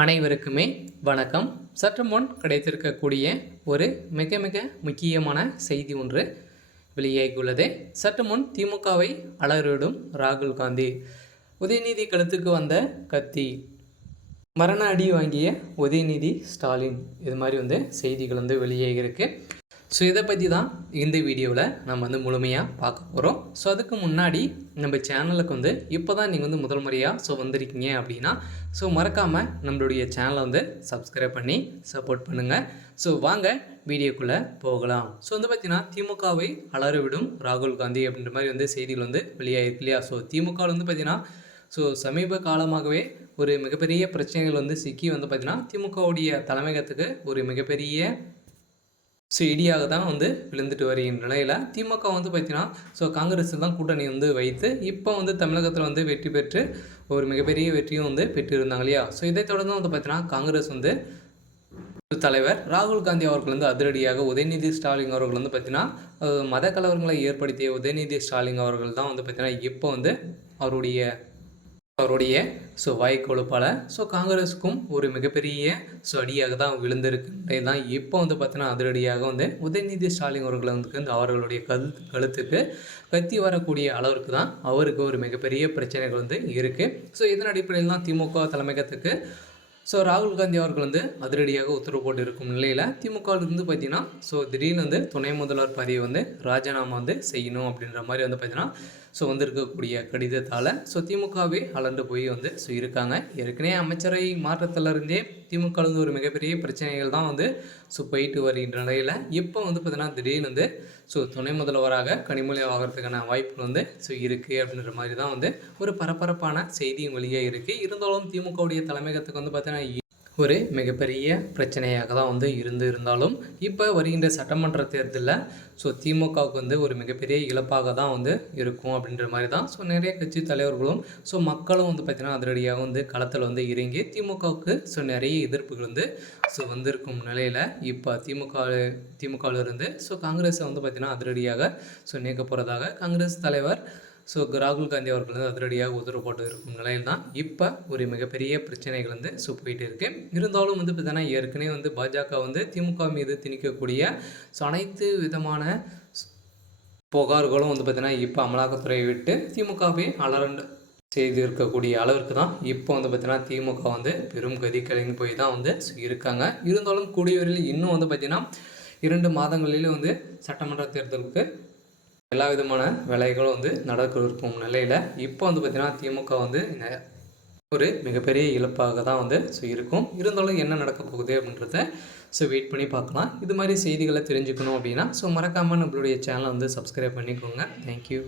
அனைவருக்குமே வணக்கம். சற்று முன் கிடைத்திருக்கக்கூடிய ஒரு மிக மிக முக்கியமான செய்தி ஒன்று வெளியாகியுள்ளது. சற்று முன் திமுகவை அலறிடும் ராகுல் காந்தி. உதயநிதி கழுத்துக்கு வந்த கத்தி, மரண அடி வாங்கிய உதயநிதி ஸ்டாலின், இது மாதிரி செய்திகள் வெளியாகியிருக்கு. ஸோ இதை பற்றி தான் இந்த வீடியோவில் நம்ம முழுமையாக பார்க்க போகிறோம். ஸோ அதுக்கு முன்னாடி நம்ம சேனலுக்கு இப்போ தான் நீங்கள் முதல் முறையாக வந்திருக்கீங்க அப்படின்னா மறக்காமல் நம்மளுடைய சேனலை சப்ஸ்கிரைப் பண்ணி சப்போர்ட் பண்ணுங்கள். ஸோ வாங்க வீடியோக்குள்ளே போகலாம். ஸோ பார்த்தீங்கன்னா திமுகவை அலறவிடும் ராகுல் காந்தி அப்படின்ற மாதிரி செய்திகள் வெளியாகிருக்கு இல்லையா. ஸோ திமுகவில் பார்த்தீங்கன்னா சமீப காலமாகவே ஒரு மிகப்பெரிய பிரச்சனைகள் சிக்கி பார்த்தீங்கன்னா திமுகவுடைய தலைமையகத்துக்கு ஒரு மிகப்பெரிய இடியாக தான் விழுந்துட்டு வருகின்ற நிலையில் திமுக பார்த்தீங்கன்னா காங்கிரஸ் தான் கூட்டணி வைத்து இப்போ தமிழகத்தில் வெற்றி பெற்று ஒரு மிகப்பெரிய வெற்றியும் பெற்றிருந்தாங்க இல்லையா. ஸோ இதை தொடர்ந்து பார்த்தீங்கன்னா காங்கிரஸ் தலைவர் ராகுல் காந்தி அவர்கள் அதிரடியாக உதயநிதி ஸ்டாலின் அவர்கள் பார்த்தீங்கன்னா மத கலவரங்களை ஏற்படுத்திய உதயநிதி ஸ்டாலின் அவர்கள் தான் பார்த்தீங்கன்னா இப்போ அவருடைய வாய்க்கொழுப்பால் காங்கிரஸுக்கும் ஒரு மிகப்பெரிய அடியாக தான் விழுந்திருக்கு தான் இப்போ பார்த்தீங்கன்னா அதிரடியாக உதயநிதி ஸ்டாலின் அவர்கள் அவர்களுடைய கழுத்துக்கு கத்தி வரக்கூடிய அளவிற்கு தான் அவருக்கு ஒரு மிகப்பெரிய பிரச்சனைகள் இருக்குது. ஸோ இதன் அடிப்படையில் தான் திமுக தலைமையகத்துக்கு ராகுல் காந்தி அவர்கள் அதிரடியாக உத்தரவு போட்டு இருக்கும் நிலையில் திமுகவிலிருந்து பார்த்தீங்கன்னா திடீர்னு துணை முதல்வர் பதவியை ராஜினாமா செய்யணும் அப்படின்ற மாதிரி பார்த்தீங்கன்னா வந்திருக்கக்கூடிய கடிதத்தால் திமுகவே அலண்டு போய் இருக்காங்க. ஏற்கனவே அமைச்சரை மாற்றத்திலிருந்தே திமுகவிலிருந்து ஒரு மிகப்பெரிய பிரச்சனைகள் தான் போயிட்டு வருகின்ற நிலையில் இப்போ பார்த்தீங்கன்னா திடீர்னு துணை முதல்வராக கனிமொழி ஆகிறதுக்கான வாய்ப்புகள் இருக்குது அப்படின்ற மாதிரி தான் ஒரு பரபரப்பான செய்தியும் வெளியே இருக்குது. இருந்தாலும் திமுகவுடைய தலைமையகத்துக்கு பார்த்தீங்கன்னா ஒரு மிகப்பெரிய பிரச்சனையாக தான் இருந்தாலும் இப்போ வருகின்ற சட்டமன்ற தேர்தலில் திமுகவுக்கு ஒரு மிகப்பெரிய இழப்பாக தான் இருக்கும் அப்படின்ற மாதிரி தான் நிறைய கட்சி தலைவர்களும் மக்களும் பார்த்திங்கன்னா அதிரடியாக களத்தில் இறங்கி திமுகவுக்கு நிறைய எதிர்ப்புகள் வந்திருக்கும் நிலையில் இப்போ திமுகவிலிருந்து காங்கிரஸை பார்த்திங்கன்னா அதிரடியாக நீக்க போகிறதாக காங்கிரஸ் தலைவர் ராகுல் காந்தி அவர்கள் அதிரடியாக உத்தரவு போட்டு இருக்கும் நிலையில் தான் இப்போ ஒரு மிகப்பெரிய பிரச்சனைகள் போயிட்டு இருக்கு. இருந்தாலும் பார்த்தீங்கன்னா ஏற்கனவே பாஜக திமுக மீது திணிக்கக்கூடிய அனைத்து விதமான புகார்களும் பார்த்தீங்கன்னா இப்போ அமலாக்கத்துறையை விட்டு திமுகவை அலரண்டு செய்து இருக்கக்கூடிய அளவிற்கு தான் இப்போ பார்த்தீங்கன்னா திமுக பெரும் கதி கலங்கி போய் தான் இருக்காங்க. இருந்தாலும் கூடிய வரையில் இன்னும் பார்த்தீங்கன்னா 2 மாதங்களிலே சட்டமன்ற தேர்தலுக்கு எல்லா விதமான வேலைகளும் நடக்க இருக்கும் நிலையில் இப்போ பார்த்தீங்கன்னா திமுக ஒரு மிகப்பெரிய இழப்பாக தான் இருக்கும். இருந்தாலும் என்ன நடக்க போகுது அப்படின்றத வெயிட் பண்ணி பார்க்கலாம். இது மாதிரி செய்திகளை தெரிஞ்சுக்கணும் அப்படின்னா மறக்காமல் நம்மளுடைய சேனலை சப்ஸ்கிரைப் பண்ணிக்கோங்க. தேங்க்யூ.